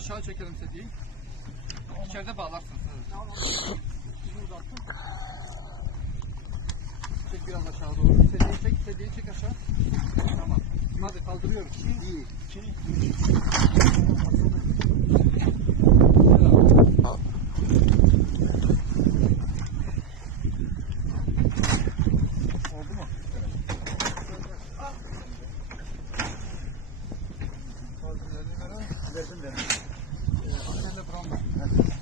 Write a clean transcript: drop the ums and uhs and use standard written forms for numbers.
aşağı çekelim sediyi. İçeride bağlarsın. Tamam. Çek biraz aşağı doğru. Sediyi çek aşağı. Tamam. Hadi kaldırıyoruz. 1, 2, 3. Oldu mu? Evet. Verdim. Sen de buram var.